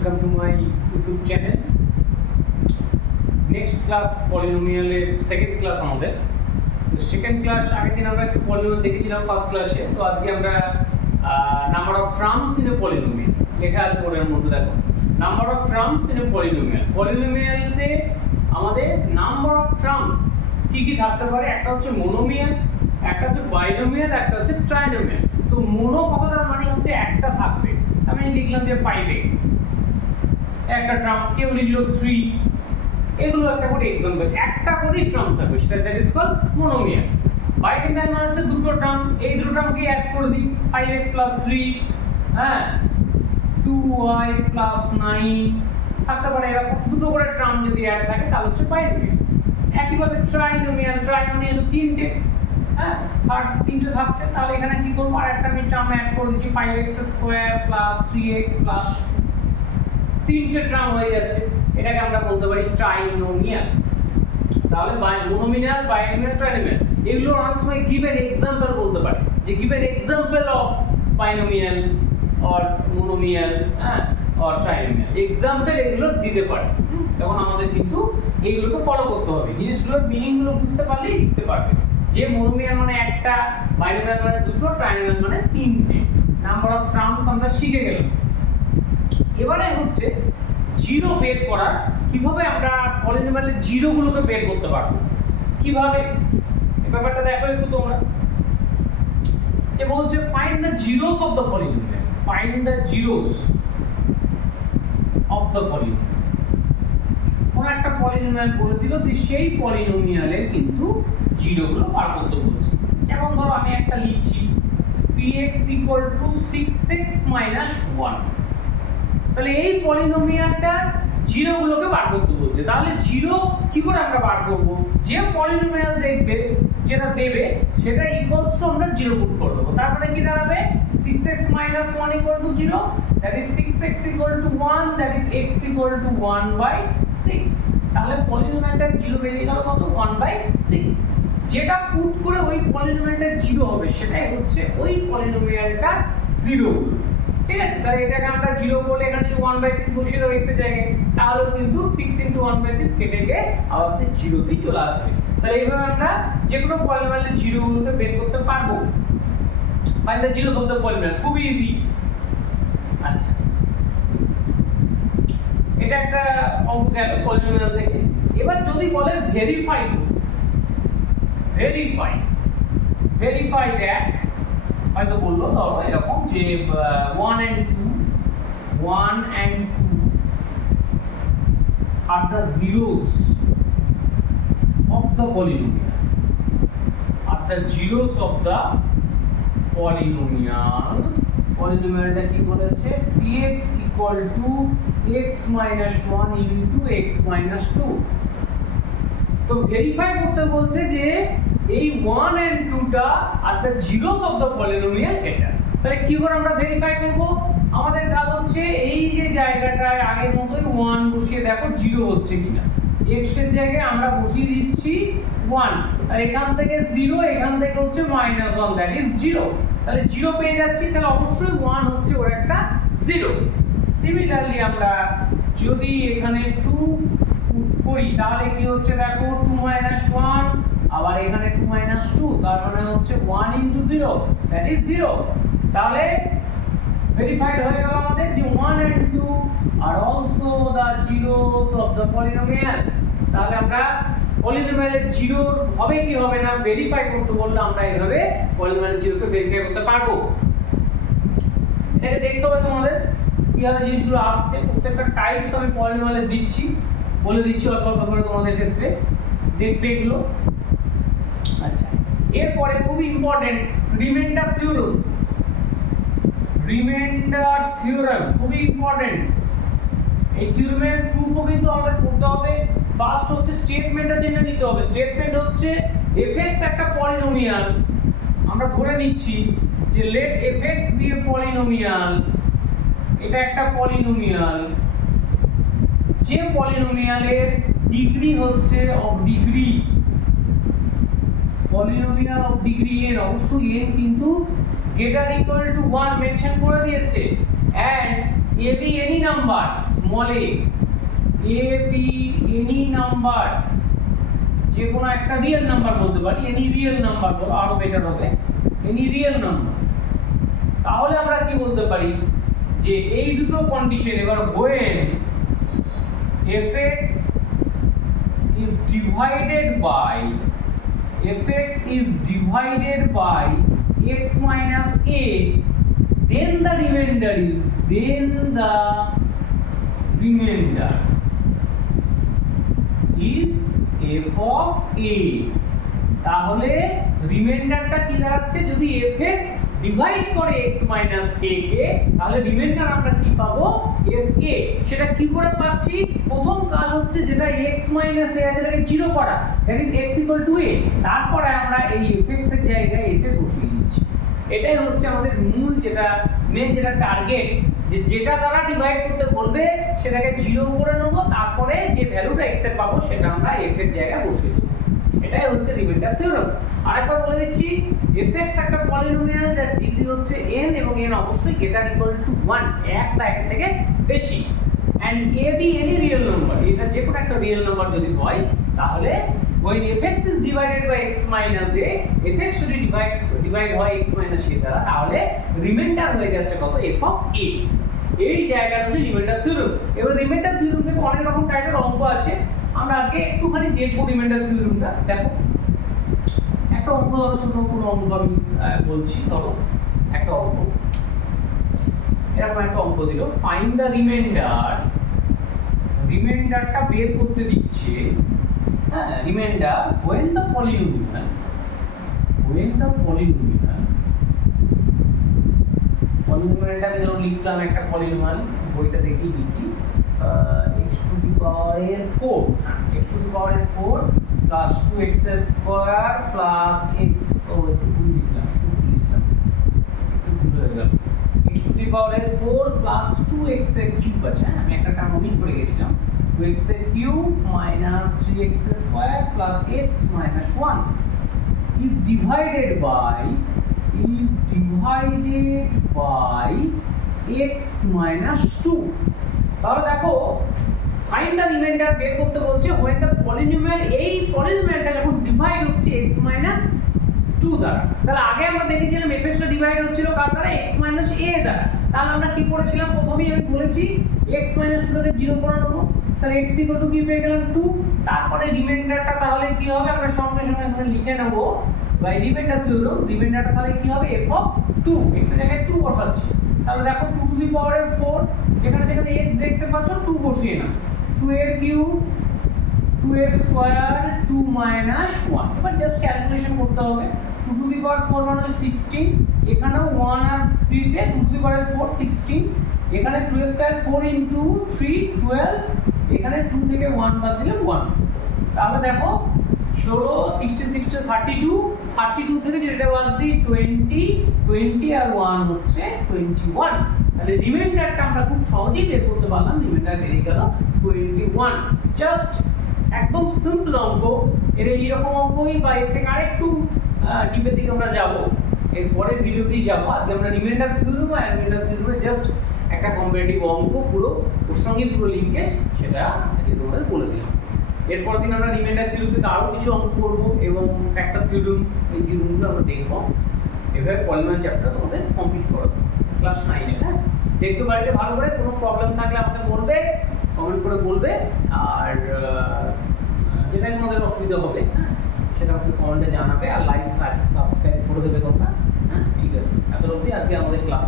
Welcome to my YouTube channel. Next class পলিনোমিয়ালের second class আমাদের। তো সেকেন্ড ক্লাস আগের দিন আমরা একটু পলিনোমিয়াল দেখেছিলাম ফার্স্ট ক্লাসে। তো আজকে আমরা number of terms in a polynomial লেখা আছে বোর্ডের মধ্যে, দেখো number of terms in a polynomial. পলিনোমিয়ালসে আমাদের নাম্বার অফ টার্মস কি কি থাকতে পারে, একটা হচ্ছে মোনোমিয়াল, একটা হচ্ছে বাইনোমিয়াল, একটা হচ্ছে ট্রাইনোমিয়াল। তো মোনো কথাটার মানে হচ্ছে একটা থাকবে, আমি লিখলাম যে 5x, একটা টার্ম, কেউ লিখলো 3, এগুলো একটা করে एग्जांपल, একটা করে টার্ম থাকবে, সেটা দ্যাট ইজ কল্ড মোনোমিয়াল। বাইনোমিয়াল মানে হচ্ছে দুটো টার্ম, এই দুটো টার্মকে অ্যাড করে দিই, 5x + 3, হ্যাঁ 2y + 9 থাকতে পারে। এরকম দুটো করে টার্ম যদি অ্যাড থাকে তাহলে হচ্ছে বাইনোমিয়াল। একইভাবে ট্রাইনোমিয়াল, ট্রাইনোমিয়াল তো তিনটে, হ্যাঁ তিনটে থাকছে, তাহলে এখানে কি করব, আরেকটা আমি টার্ম অ্যাড করে দিচ্ছি 5x² + 3x + 2, তিনটে টার্ম হয়ে যাচ্ছে, এটাকে আমরা বলতে পারি ট্রাইনোমিয়াল। তাহলে মোনোমিয়াল, বাইনোমিয়াল, ট্রাইনোমিয়াল এগুলো অনেক সময় গিভেন एग्जांपल বলতে পারে, যে given example of binomial or monomial, হ্যাঁ অর ট্রাইনোমিয়াল एग्जांपल এগুলো দিতে পারে। তখন আমাদের কিন্তু এইগুলোকে ফলো করতে হবে, জিনিসগুলোর মিনিংগুলো বুঝতে পারলেই লিখতে পারবে যে মোনোমিয়াল মানে একটা, বাইনোমিয়াল মানে দুটো, ট্রাইনোমিয়াল মানে তিনটে। নাম্বার অফ টার্মস আমরা শিখে গেলাম। এবারে হচ্ছে জিরো বের করার, কিভাবে আমরা পলিনোমিয়ালের জিরোগুলোকে বের করতে পারবো, কিভাবে এই ব্যাপারটা দেখো একটু তোমরা। যে বলছে find the zeros of the polynomial, find the zeros of the polynomial. কোন একটা পলিনোমিয়াল বলে দিল যে সেই পলিনোমিয়ালের কিন্তু জিরোগুলো বার করতে বলছে। যেমন ধরো আমি একটা লিখছি px = 6x - 1, তাহলে এই পলিনোমিয়ালটা জিরোগুলোকে বার করতে বলছে। তাহলে জিরো কি করে আমরা বার করব, যে পলিনোমিয়াল দেখবে যেটা দেবে সেটা ইকুয়ালস টু আমরা জিরো পুট করে দেব। তার মানে কি দাঁড়াবে 6x - 1 = 0, that is 6x = 1, that is x = 1/6। তাহলে পলিনোমিয়ালটার জিরো বেরিয়ে গেল কত, 1/6। যেটা পুট করে ওই পলিনোমিয়ালটার জিরো হবে সেটাই হচ্ছে ওই পলিনোমিয়ালটার জিরো। ঠিক আছে, তাহলে এটাকে আমরা জিরো বলে এখানে যদি 1/6 বসিয়ে দাও x এর জায়গায়, তাহলে কিন্তু 6 * 1/6 কেটে গিয়ে আবার সেই জিরোতেই চলে আসবে। তাহলে এইভাবে আমরা যে কোনো পলিনোমিয়ালের জিরোগুলোকে বের করতে পারবো। Find the zeros of the polynomial, খুব ইজি। আচ্ছা, এটা একটা অঙ্ক গেল পলিনোমিয়াল থেকে। এবার যদি বলে ভেরিফাই, ভেরিফাই দ্যাট, হয়তো বললো ধরো এরকম যে 1 and 2 are the zeros of the polynomial, are the zeros of the polynomial। পলিনোমিয়ালটা কি বলেছে, px = x - 1 * x - 2। তো ভেরিফাই করতে বলছে যে এই 1 and 2টা are the zeros of the polynomial এটা। তাহলে কি করে আমরা ভেরিফাই করব, আমাদের কাজ হচ্ছে এই যে জায়গাটায় আগের মতোই 1 বসিয়ে দেখো জিরো হচ্ছে কিনা। x এর জায়গায় আমরা বসিয়ে দিচ্ছি 1, আর এখান থেকে 0, এখান থেকে হচ্ছে -1, দ্যাট ইজ 0। তাহলে 0 পেয়ে যাচ্ছি, তাহলে অবশ্যই 1 হচ্ছে ওর একটা 0। সিমিলারলি আমরা যদি এখানে 2 করি তাহলে কি হচ্ছে দেখো 2 - 1, আবার এখানে 2 - 2, তার মানে হচ্ছে 1 * 0, দ্যাট ইজ 0। তাহলে ভেরিফাইড হয়ে গেল আমাদের যে 1 and 2 আর also the zeros of the polynomial. তাহলে আমরা পলিনোমিয়ালের জিরো হবে কি হবে না ভেরিফাই করতে বললে আমরা এইভাবে পলিনোমিয়ালের জিরোকে ভেরিফাই করতে পারবো। এটাকে দেখতে হবে তোমাদের কিভাবে জিনিসগুলো আসছে, প্রত্যেকটা টাইপস আমি পলিনোমিয়ালে দিচ্ছি, বলে দিচ্ছি অল্প অল্প করে তোমাদের ক্ষেত্রে দেখবে এগুলো। আচ্ছা, এরপরে খুবই important reminder theorem. Reminder theorem খুবই ইম্পর্টেন্ট। এই থিওরেমের প্রুফও কিন্তু আমাদের করতে হবে। ফার্স্ট হচ্ছে স্টেটমেন্টটা জেনে নিতে হবে। স্টেটমেন্ট হচ্ছে fx একটা পলিনোমিয়াল, আমরা ধরে নিচ্ছি যে let fx be a polynomial, এটা একটা পলিনোমিয়াল, যে পলিনোমিয়ালের ডিগ্রি হচ্ছে of degree, polynomial of degree n, অবশ্যই n কিন্তু greater equal to 1 মেনশন করে দিয়েছে, and a b any number small a b any number যে কোনো একটা রিয়েল নাম্বার বলতে পারি, এনি রিয়েল নাম্বার বলো আরো বেটার হবে, এনি রিয়েল নাম্বার। তাহলে আমরা কি বলতে পারি যে এই দুটো কন্ডিশন এবার when fx is divided by x minus a, then the remainder is f of a। তাহলে রিমাইন্ডারটা কি দাঁড়াচ্ছে, যদি fx ডিভাইড করে x minus a কে, তাহলে রিমাইন্ডার আমরা কি পাবো fa। সেটা কি করে পাচ্ছি, প্রথম কাজ হচ্ছে যেটা x minus a আছে এটাকে 0 করা, that is x equal to a। তারপরে আমরা এই fx এর জায়গায় a কে বসিয়ে দিচ্ছি। এটাই হচ্ছে আমাদের মূল যেটা মেন যেটা টার্গেট, যে যেটা দ্বারা ডিভাইড করতে বলবে সেটাকে 0 করে নেব, তারপরে যে ভ্যালুটা x এর পাবো সেটা আমরা f এর জায়গায় বসিয়ে দেব। এটাই হচ্ছে রিমাইন্ডার থিওরেম। আরেকবার বলে দিচ্ছি, fx একটা পলিনোমিয়াল যার ডিগ্রি হচ্ছে n এবং n অবশ্যই গ্রেটার ইকুয়াল টু 1, এক বা একের থেকে বেশি, and a b any real number, এটা যে কোনো একটা রিয়েল নাম্বার যদি হয় তাহলে when fx is divided by x minus a, fx যদি ডিভাইড হয় x minus a দ্বারা, তাহলে রিমাইন্ডার হয়ে যাচ্ছে কত, f of a। এই জায়গাটা হচ্ছে রিমাইন্ডার থিওরেম। এবার রিমাইন্ডার থিওরেম থেকে অনেক রকম টাইপের অঙ্ক আছে, আমরা আগে একটুখানি দেখবো রিমাইন্ডার থিওরেমটা। দেখো একটা অঙ্ক, ধরো ছোট কোনো অঙ্ক আমি বলছি, ধরো একটা অঙ্ক, এরকম একটা অঙ্ক দিল, ফাইন্ড দ্য রিমাইন্ডারটা বের করতে দিচ্ছে, হ্যাঁ, রিমাইন্ডার when the polynomial পলিনোমিয়ালটা আমি যখন লিখলাম একটা পলিনোমিয়াল, বইটা দেখেই লিখি, x to the power 4 plus 2x square plus x, x to the power 4 plus 2x cube আছে, আমি একটা টার্ম ওমিট করে গেছিলাম, 2x cube minus 3x square plus x minus 1 is divided by x minus 2। তাহলে দেখো find the reminder বের করতে বলছে when the polynomial, এই পলিনোমিয়ালটা যখন ডিভাইড হচ্ছে x minus 2 দ্বারা। তাহলে আগে আমরা দেখেছিলাম fx টা ডিভাইড হচ্ছিল কার দ্বারা, x minus a দ্বারা। তাহলে আমরা কি করেছিলাম, প্রথমেই আমি বলেছি x minus 2 টাকে 0 করে নেব, তাহলে x equal to কি পেয়ে গেলাম 2। তারপরে রিমাইন্ডারটা তাহলে কি হবে, আমরা সঙ্গে সঙ্গে এখানে লিখে নেব বাই রিমাইন্ডার থিওরেম, রিমাইন্ডারটা তাহলে কি হবে, f of 2, x এর জায়গায় 2 বসাচ্ছি। তাহলে দেখো 2 টু দি পাওয়ার 4, যেখানে যেখানে x দেখতে পাচ্ছ 2 বসিয়ে নাও, 2 এর কিউব 2a স্কয়ার 2 মাইনাস 1। এবার জাস্ট ক্যালকুলেশন করতে হবে, 2 টু দি পাওয়ার 4 মানে 16, এখানেও 1 আর 3 তে 2 টু দি পাওয়ার 4 16, এখানে 2 স্কয়ার 4 ইনটু 3 12, এখানে 2 থেকে 1 বাদ দিলে 1। তাহলে দেখো 16 16 16 32, 32 থেকে যেটা বাদ দিই 20, 20 আর 1 হচ্ছে 21। তাহলে রিমাইন্ডারটা আমরা খুব সহজেই বের করতে পারলাম, রিমাইন্ডার বেরিয়ে গেল 21। জাস্ট একদম সিম্পল অঙ্ক। এর এইরকম অঙ্কই বা এর থেকে আরেকটু ডিপের দিকে আমরা যাব, এর পরের ভিডিওতেই যাব। আজকে আমরা রিমাইন্ডার থিওরেম আর রিমাইন্ডার থিওরেমে জাস্ট একটা কম্পারেটিভ অঙ্ক, পুরো ওর সঙ্গে পুরো লিঙ্কেজ, সেটা আজকে তোমাদের বলে দিলাম। এরপর দিন আমরা রিমাইন্ডার থিওরেম থেকে আরও কিছু অঙ্ক করবো এবং ফ্যাক্টর থিওরেম, এই থিওরেমগুলো আমরা দেখবো। এভাবে পলিনোমিয়াল চ্যাপ্টার তোমাদের কমপ্লিট করাবো ক্লাস 9-এ। হ্যাঁ, দেখতে বাড়িতে ভালো করে, কোনো প্রবলেম থাকলে আমাকে বলবে, কমেন্ট করে বলবে, আর যেটা তোমাদের অসুবিধা হবে হ্যাঁ সেটা আমাকে কমেন্টে জানাবে, আর লাইক সাবস্ক্রাইব করে দেবে তোমরা। হ্যাঁ, ঠিক আছে, এত অবধি আজকে আমাদের ক্লাস।